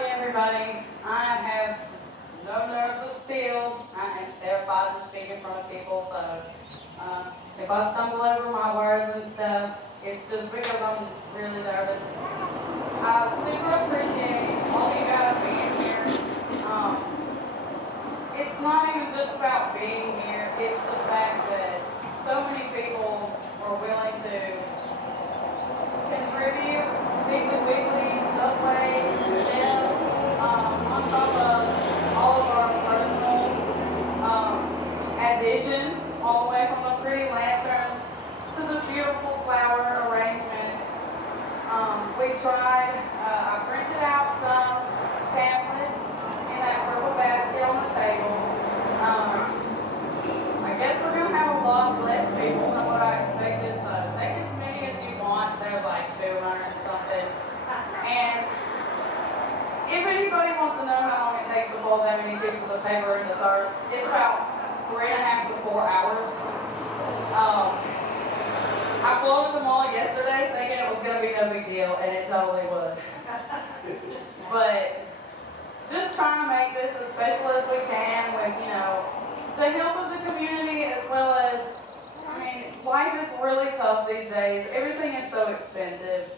morning, everybody. I have no nerves of steel. I am terrified to speak in front of people, so if I stumble over my words and stuff, it's just because I'm really nervous. I super appreciate all you guys being here. Um, it's not even just about being here, it's the fact that so many people were willing to contribute weekly, Subway, Shell, on top of all of our personal additions, all the way from the pretty lanterns to the beautiful flower arrangements. We tried, I printed out some pamphlets in that purple basket on the table. I guess we're going to have a lot less people than what I expected, so take as many as you want. There's like 200 something. And if anybody wants to know how long it takes to fold that many pieces of paper into thirds, it's about 3.5 to 4 hours. I folded them all yesterday thinking it was going to be no big deal, and it totally was. But just trying to make this as special as we can with, the help of the community, as well as, life is really tough these days. Everything is so expensive.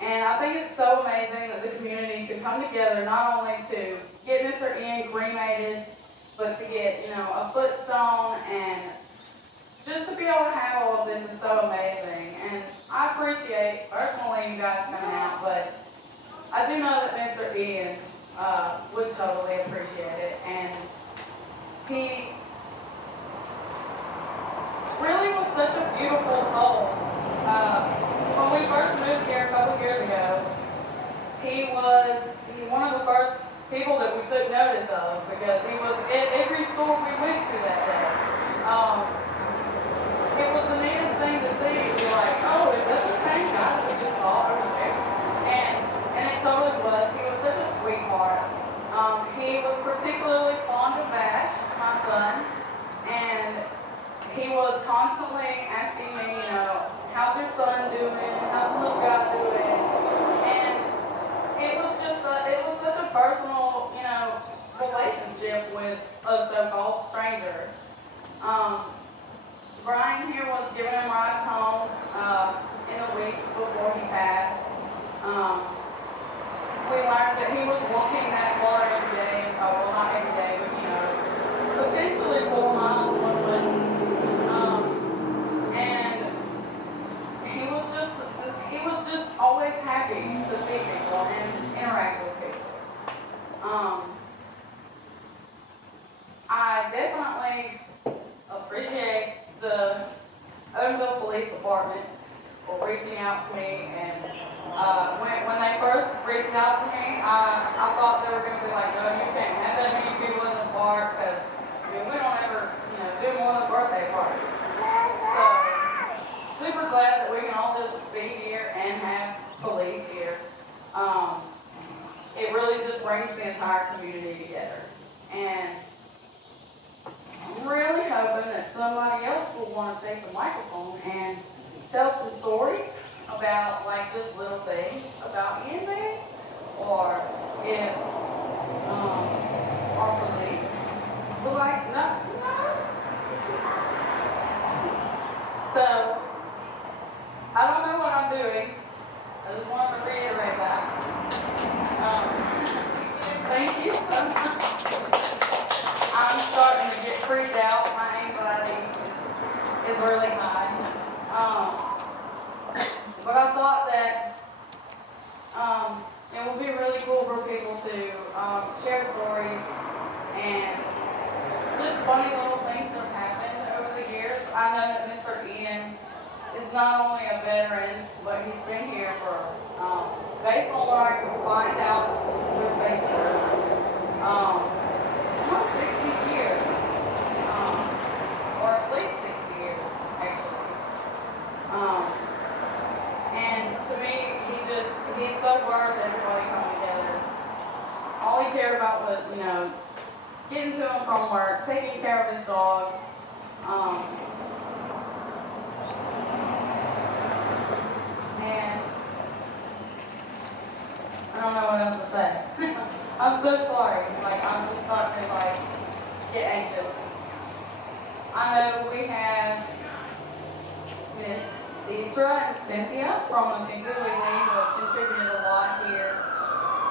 And I think it's so amazing that the community could come together not only to get Mr. Ian cremated, but to get, a footstone, and just to be able to have all of this is so amazing. And I appreciate, personally, you guys coming out, but I do know that Mr. Ian would totally appreciate it. And he really was such a beautiful soul. When we first moved here a couple years ago, he was one of the first people that we took notice of, because he was at every store we went to that day. It was the neatest thing to see. You're like, oh, is that the same guy that we just saw over there? And it totally was. He was such a sweetheart. He was particularly fond of Bash, my son, and he was constantly asking me, how's your son doing? How's the little guy doing? And it was such a personal, relationship with a so-called stranger. Brian here was giving him rides home in the weeks before he passed. We learned that he was walking that far every day. Well, not every day, but potentially 4 miles one way. And he was just always happy to see people and interact with people. I definitely appreciate the Odenville Police Department for reaching out to me, and when they first reached out to me, I thought they were going to be like, no, you can't have that many people in the park, because we don't ever, do more than birthday parties. So, super glad that we can all just be here and have police here. It really just brings the entire community together. And I'm really hoping that somebody else will want to take the microphone and tell some stories about, just little things about Ian Bay, or if our police would like, no. So, I don't know what I'm doing. I just wanted to reiterate that. Thank you so much. I'm starting to get freaked out. My anxiety is really high. But I thought that it would be really cool for people to share stories and just funny little things that have happened over the years. I know that Mr. Ian is not only a veteran, but he's been here for, based on what I could find out through Facebook, almost 60 years, or at least 60 years, actually. And to me, he's so worth everybody coming together. All he cared about was, getting to him from work, taking care of his dog. And I don't know what else to say. Lisa and Cynthia from the Big Lily League have contributed a lot here.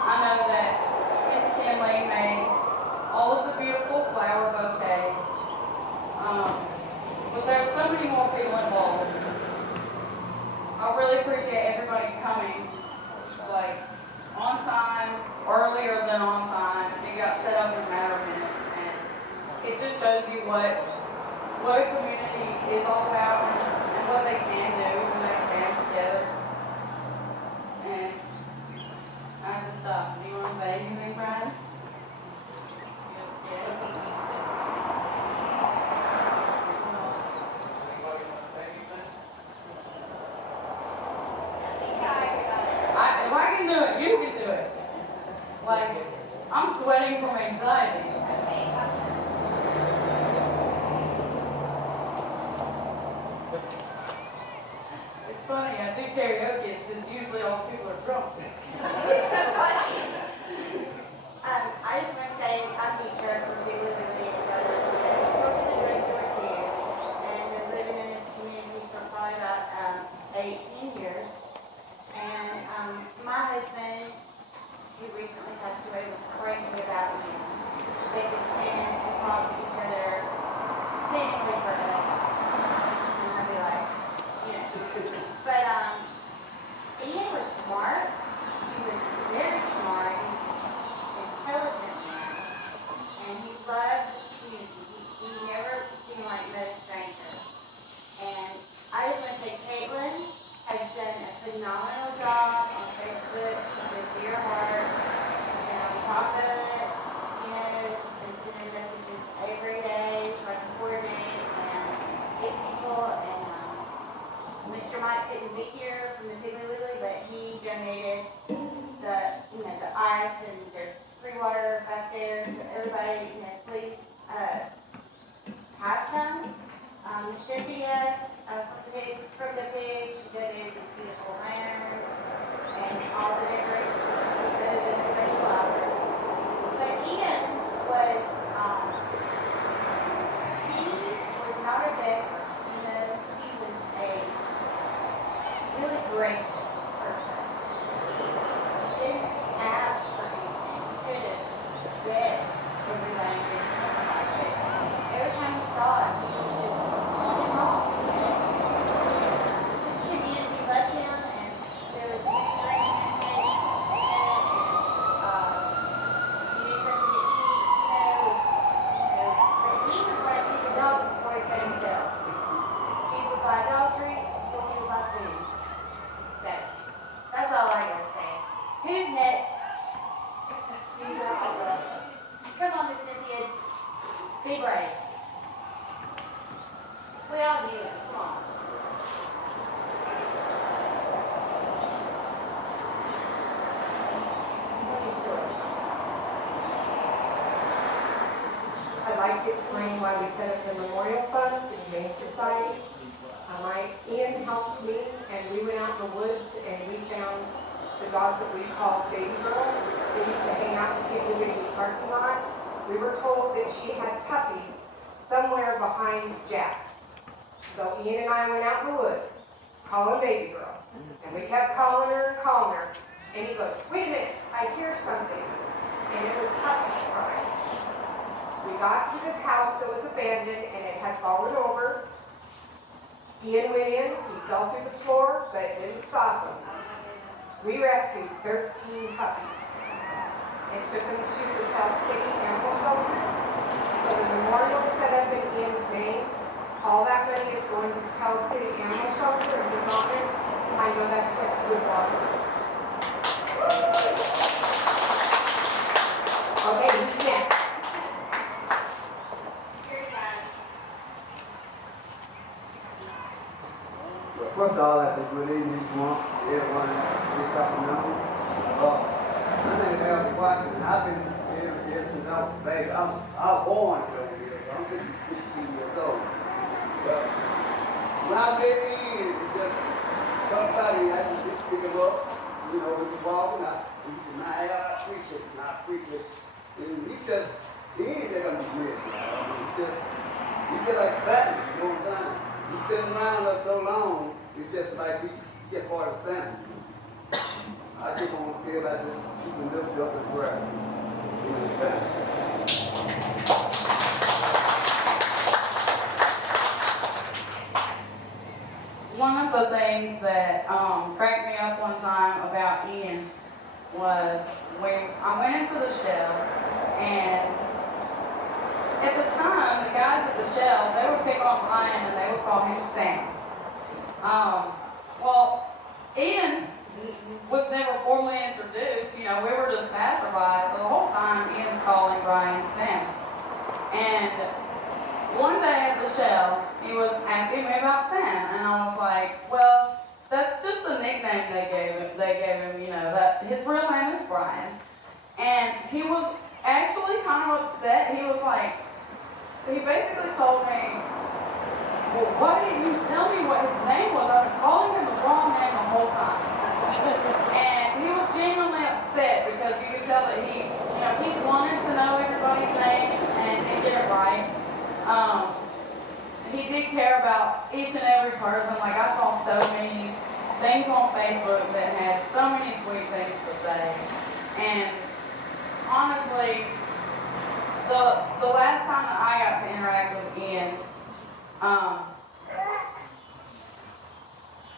I know that Miss Kinley made all of the beautiful flower bouquets. But there's so many more people involved. I really appreciate everybody coming, like, on time, earlier than on time. It got set up in a matter of minutes, and it just shows you what a community is all about and what they can do when they stand together. And I just do you want to say anything, Brian? If I can do it, you can do it. Like, I'm sweating from anxiety. It's funny, I do karaoke, it's just usually all people are drunk. It's so funny. I just want to say I'm a teacher for Big Lily League, but I work in the drugstore too, and been living in this community for probably about 18 years. And my husband, who recently passed away, was crazy about me. They could stand and talk to each other seemingly forever. And I'd be like, you know. But Ian was smart. He was very smart. He was an intelligent man. And he loved this community. He never seemed like no stranger. And I just want to say, Caitlin has done a phenomenal job on Facebook. She's a dear heart. She's been on top of it. You know, she's been sending messages every day so I can coordinate and get people. And Mr. Mike couldn't be here from the Piggly Wiggly, but he donated the ice, and there's free water back there. So everybody, please have some. Cynthia from the pig, she donated this beautiful lantern and all the decorations. You can see those in the red flowers. But Ian was, he was not a beggar, he was a really gracious person. He didn't ask for anything. He could have begged everybody to come to hospital. Every time he saw it, he was just wrong. This community loved him, and there was many grandkids in it, and he did something to eat, but he would let me the dog before he fed himself. He would buy dog treats before he would buy food. So, that's all I gotta say. Who's next? Come on, Miss Cynthia. Be brave. We all do. Come on. Stewart. I'd like to explain why we set up the Memorial Fund and Humane Society. Ian helped me, and we went out in the woods and we found the dog that we called Baby Girl. They used to hang out in the Piggly parking lot. We were told that she had puppies somewhere behind Jack's. So Ian and I went out in the woods, calling Baby Girl. And we kept calling her, and he goes, wait a minute, I hear something. And it was puppies crying. We got to this house that was abandoned, and it had fallen over. Ian went in, he fell through the floor, but it didn't stop him. We rescued 13 puppies and took them to the Pell City Animal Shelter. So the memorial is set up in Ian's name. All that money is going to the Pell City Animal Shelter in his honor. I know that's what you would want. Okay, who's next? First of all, I said good evening to everyone this afternoon. My name is Elvis Watkins, and I've been here since I was a baby. I was born here, so I'm 16 years old. But when I met Ian, it just somebody I just pick him up, when he's walking. I appreciate it, and I appreciate it. And he ain't that I'm great, He's just like Batman, you know what I'm saying? He's been around us so long. it's just like he get part of the family. I just want to feel like this, keeping this up as well. In the family. One of the things that cracked me up one time about Ian was when I went into the shell, and at the time, the guys at the shell, they would pick on Ryan and they would call him Sam. Well, Ian was never formally introduced, you know, we were just passerby, so the whole time Ian's calling Ryan Sam. And one day at the shell, he was asking me about Sam, and I was like, well, that's just the nickname they gave him, you know, that his real name is Brian. And he was actually kind of upset. He was like, he basically told me, well, why didn't you tell me what his name was? I've been calling him the wrong name the whole time. And he was genuinely upset because you could tell that he, you know, he wanted to know everybody's name and get it right. He did care about each and every person. Like, I saw so many things on Facebook that had so many sweet things to say. And honestly, the last time that I got to interact with Ian,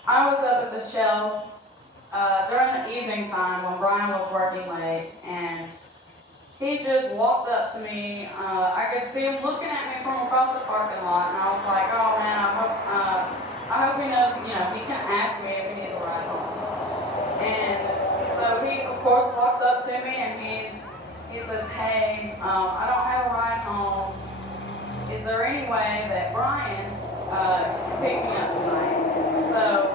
I was up at the shell during the evening time when Brian was working late, and he just walked up to me. I could see him looking at me from across the parking lot, and I was like, oh man, I hope he knows, you know, he can ask me if he needs a ride home. And so he, of course, walked up to me, and he says, hey, I don't have a ride home. Is there any way that Brian can pick me up tonight? So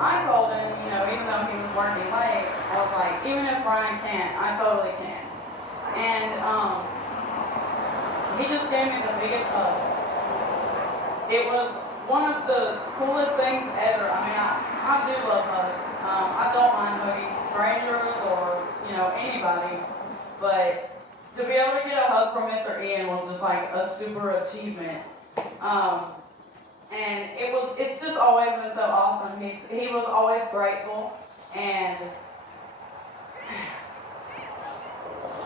I told him, you know, even though he was working late, I was like, even if Brian can't, I totally can. And he just gave me the biggest hug. It was one of the coolest things ever. I mean, I do love hugs. I don't mind hugging strangers or, you know, anybody. But to be able to get a hug from Mr. Ian was just like a super achievement. And it's just always been so awesome. He was always grateful, and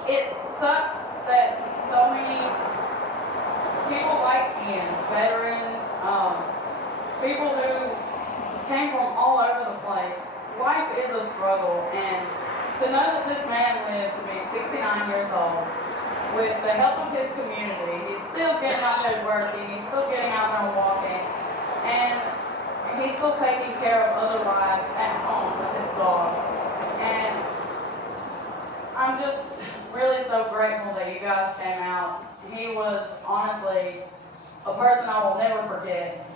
it sucks that so many people like Ian, veterans, people who came from all over the place. Life is a struggle, and to know that this man lived to be 69 years old, with the help of his community, he's still getting out there working, he's still getting out there walking, and he's still taking care of other lives at home with his dog. And I'm just really so grateful that you guys came out. He was honestly a person I will never forget.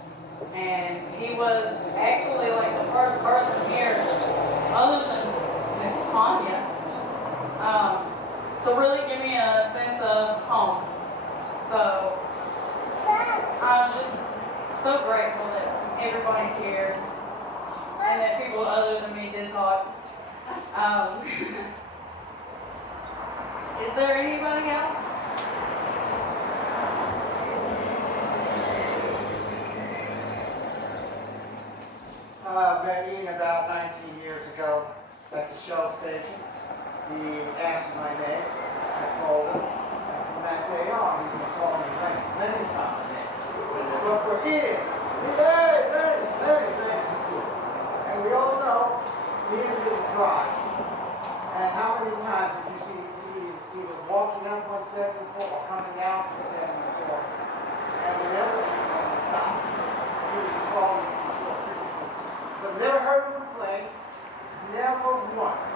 And he was actually like the first person here, other than Miss Tanya, to really give me a sense of home. So I'm just so grateful that everybody's here and that people other than me did talk. Is there anybody else? I met Ian about 19 years ago at the Shell station. He asked my name. I told him. And from that day on, he's been calling me many times. But for Ian, hey. And we all know Ian didn't drive. And how many times did you see Ian either walking up 174 or coming down 174? And whenever he was to stop, he was just always so pretty. But never heard him complain, never once.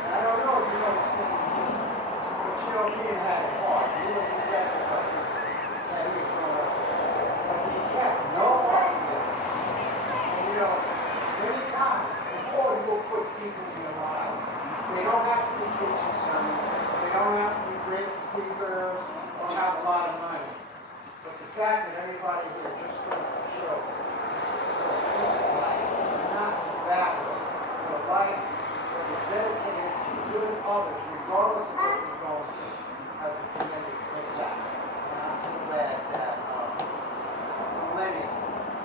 And I don't know if you know this thing, but you know, Ian had it hard. He didn't forget about it. And he was growing up. But he kept no argument. And you know, many times, before you go put people in your lives, they don't have to be kitchen servants, they don't have to be great speakers, or have a lot of money. But the fact that everybody here just goes to show simple life, not elaborate, but a life that is dedicated to good others, regardless of what you're going through, has a tremendous impact. And I'm so glad that Lenny,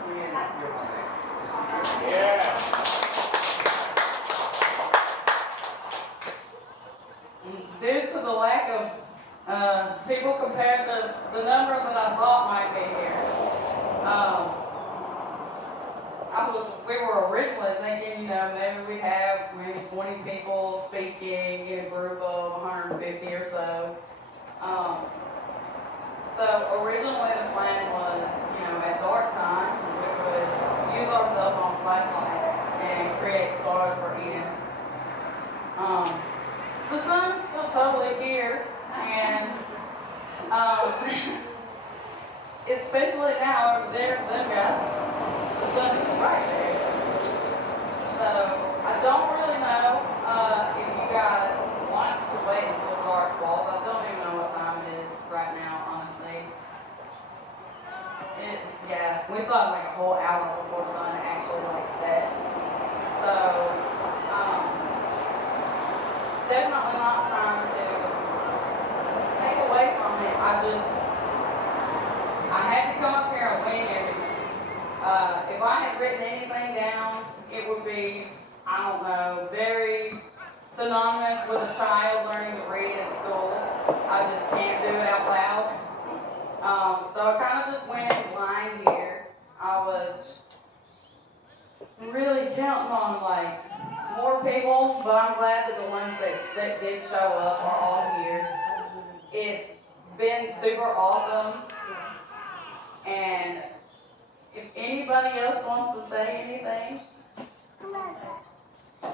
Ian, you're my man. compared to the number that I thought might be here. We were originally thinking, you know, maybe we'd have maybe 20 people speaking in a group of 150 or so. So originally the plan was, you know, at dark time, we would use our cell phone flashlights and create stars for Eden. The sun's still totally here, and especially now over there, them guys, the sun is right there. So I don't really know if you guys want to wait until dark falls. I don't even know what time it is right now, honestly. We still have like a whole hour before sun actually like sets. So definitely not trying to take away from it. I had to come up here and wing everything. If I had written anything down, it would be, I don't know, very synonymous with a child learning to read at school. I just can't do it out loud. So I kind of just went in blind here. I was really counting on like more people, but I'm glad that the ones that did show up are all here. It's been super awesome, and if anybody else wants to say anything,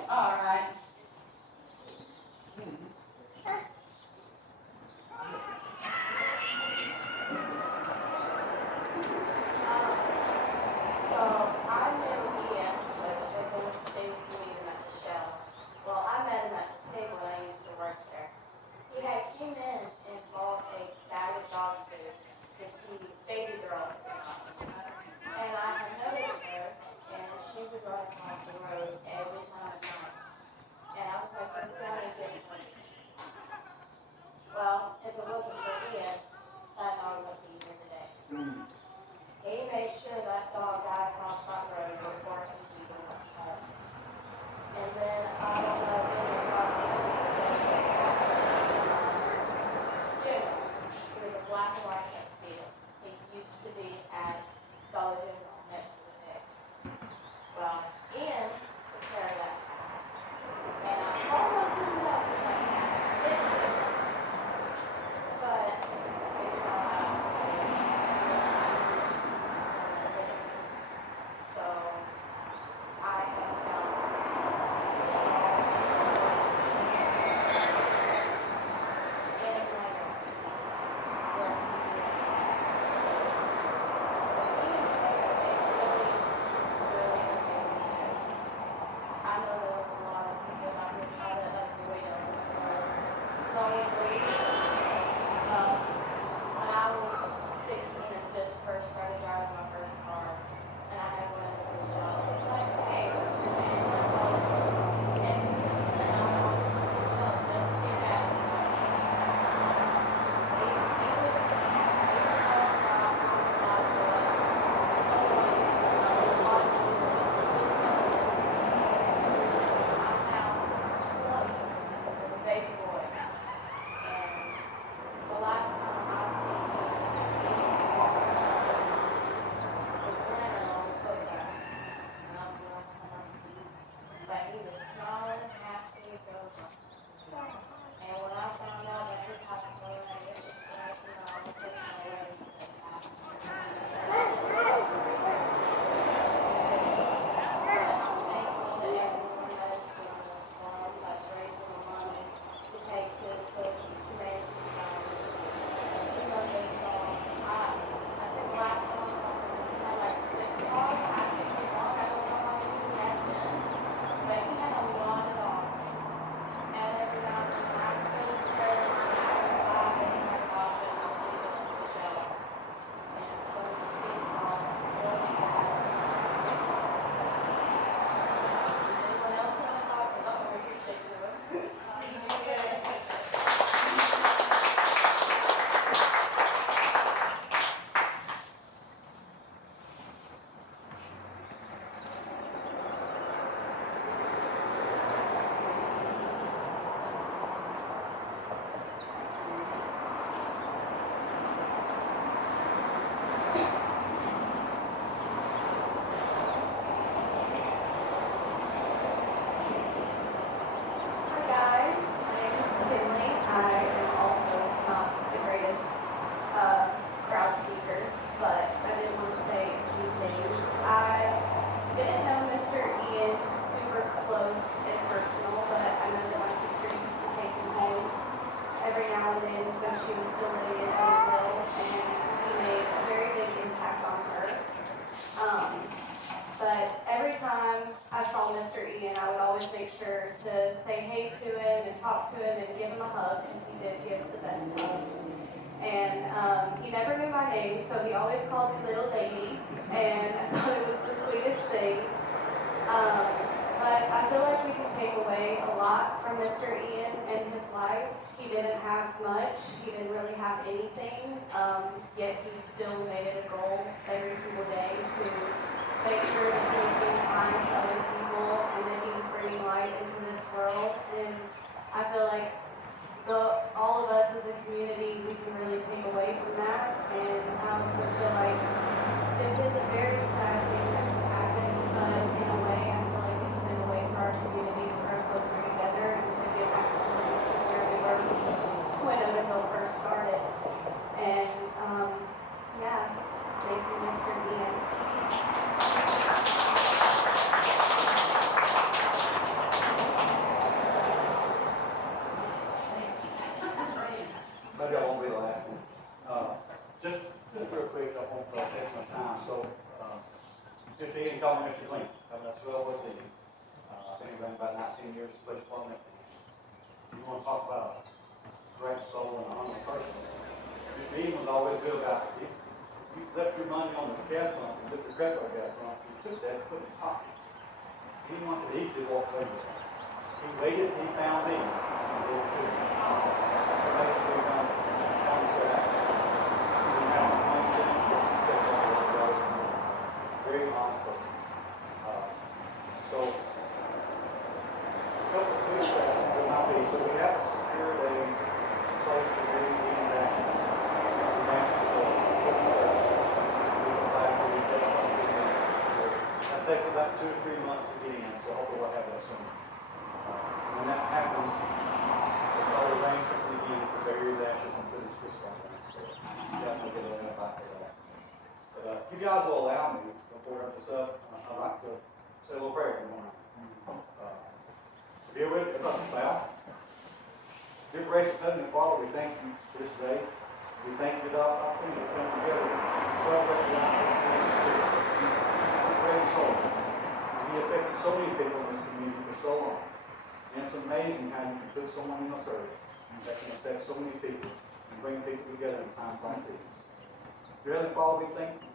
all right. So I knew Ian, which is they used to meet him at the Shell. Well, I met him at the table when I used to work there. He had came in and bought a bag of dog food to feed baby girls. And I had noticed her, and she would run across the road every time at night. And I was like, "What's going to get her?" Well, if it wasn't for Ian, I know I wouldn't be here today. He made sure that dog got across that road before he even went home. And then I don't know if it was on Stewart, who was a black and white tuxedo. He used to be at Dollar General next to the pig. Well, Ian took care of that cat. And I almost ended up with that cat. Didn't do it. But it's not how so I have found in a corner where he is. Mr. Ian, I would always make sure to say hey to him and talk to him and give him a hug, because he did give the best hugs. And he never knew my name, so he always called me Little Lady, and I thought it was the sweetest thing. But I feel like we can take away a lot from Mr. Ian and his life. He didn't have much, he didn't really have anything, yet he still made it a goal every single day to make sure that he was being kind to other people and that he was bringing light into this world. And I feel like all of us as a community, we can really take away from that. And I also feel like this is a very sad thing that has happened, but in a way, I feel like it's been a way for our community to grow closer together and to get back to the places where we were when Odenville first started. And yeah, thank you, Mr. Ian. Maybe I won't be the last one. Just real quick, I won't take my time. So, Mr. Ian called me Mr. Clean. That's who I was then. I've been around about 19 years, police department. You want to talk about a great soul and a humble person. Mr. Ian was always good about it. You left your money on the gas pump and left your credit card gas pump, you took that and put it in your pocket. He wanted to easily walk away with it. He waited, he found me. And did it too. Very honest person. So, a couple of things that will not be. So we have to secure a place to do the interaction. That takes about 2 or 3 months to get in, so hopefully we'll have that soon. When that happens, we'll probably arrange something again to bury his ashes and put his crystal on it. So definitely get an invite for that. But if you guys will allow me, before I wrap this up, I'd like to say a little prayer for you. Dear with us, bow. Dear gracious Heavenly Father, we thank you for this day. We thank you for the opportunity to come together and celebrate the life of the great soul. He affected so many people in this community for so long. And it's amazing how you can put someone in a service that can affect so many people and bring people together in times like these. Dear Heavenly Father, we thank you.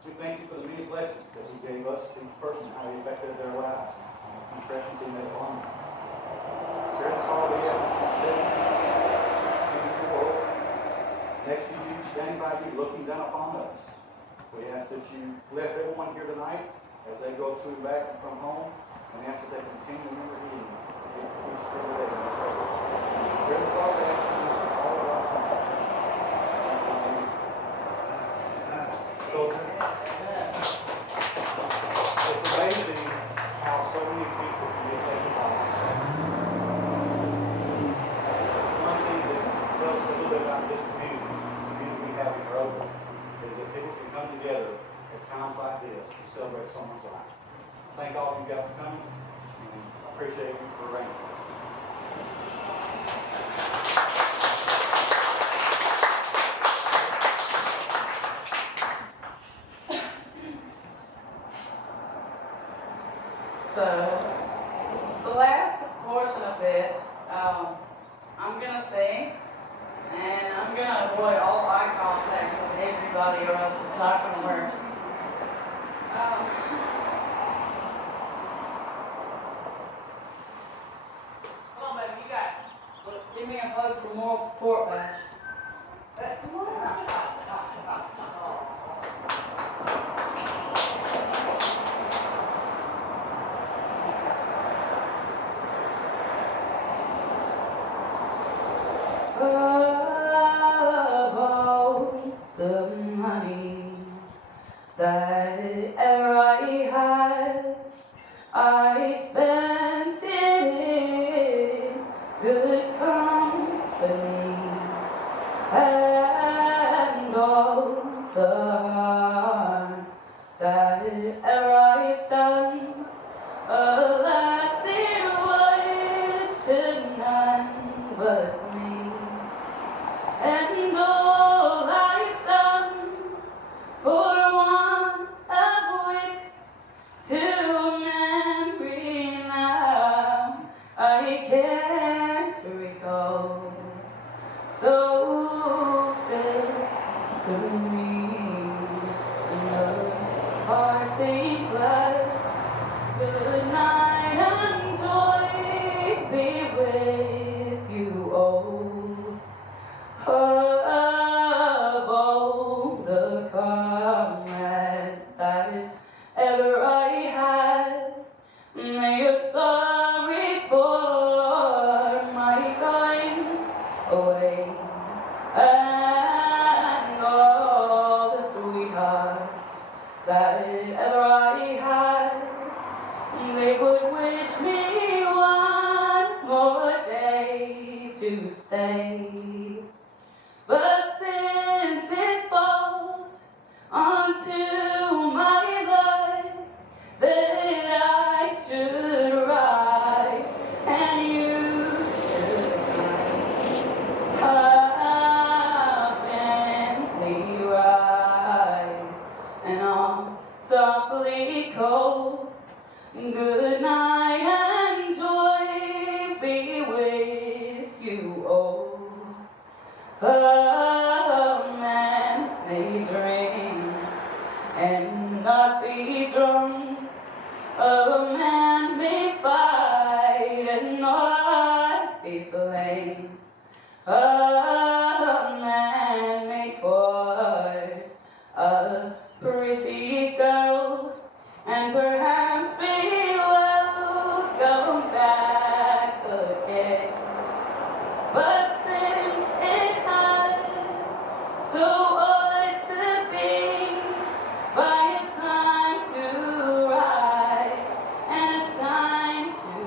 We thank you for the many blessings that He gave us, each person, how He affected their lives, and the impressions He made upon us. Dear Heavenly Father, we have considered in the world, next to you, standing by you, looking down upon us. We ask that you bless everyone here tonight as they go to and back and from home, and ask that they continue to remember Him each every day. Dear Heavenly Father, I ask you to bless all of our families. It's amazing how so many people can be affected by it. One thing that tells us a little bit about this community we have in Odenville, is that people can come together at times like this to celebrate someone's life. Thank all of you guys for coming, and I appreciate you for arranging this. So, the last portion of this, I'm gonna sing, and I'm gonna avoid all eye contact with everybody, or else it's not gonna work. Come on, baby, you got it. Give me a hug for moral support, man. About the money that ever I had, I spent it in good company, and all the harm that ever I've done, alas, it was to none but me. And all I've done for want of wit to memory Good night and joy be with you all. Of all the comrades that ever I had, you're sorry for my going away, and all the sweethearts that ever I had, they would wish me one more day to stay. But since it falls onto my life that I should rise and you should rise, I'll gently rise and I'll softly call. Good night and joy be with you all. A man may drink and not be drunk. A man may fight and not be slain. A man may court a pretty girl and perhaps be welcome back again. But since it has so ought to be, by a time to rise and a time to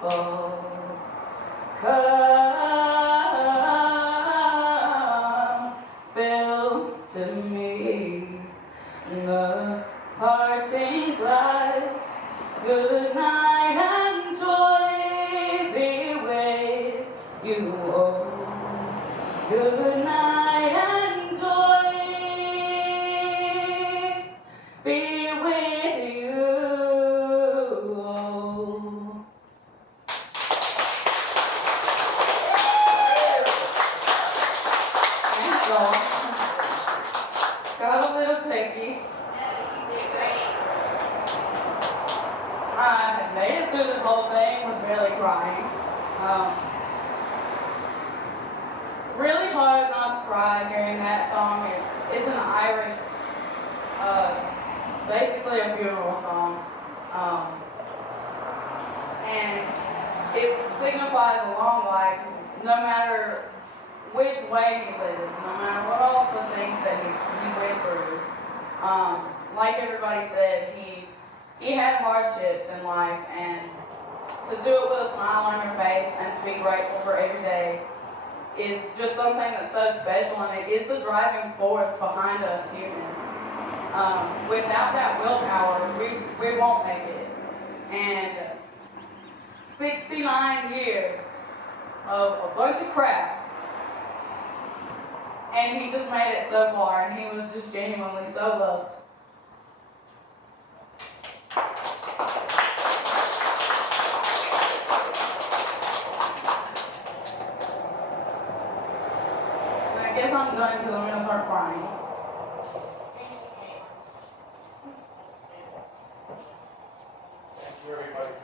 fall, come, fill to me the parting glass. Good night and joy be with you all. Good night and joy be with you all. Thanks, y'all. Got a little shaky. I had made it through this whole thing with barely crying. Really hard not to cry hearing that song. It's an Irish, basically a funeral song. And it signifies a long life, no matter which way he lived, no matter what all the things that he went through. Like everybody said, he had hardships in life, and to do it with a smile on your face and to be grateful for every day is just something that's so special, and it is the driving force behind us humans. Without that willpower, we won't make it. And 69 years of a bunch of crap, and he just made it so far, and he was just genuinely so loved. I guess I'm done because I'm going to start crying. Thank you, everybody.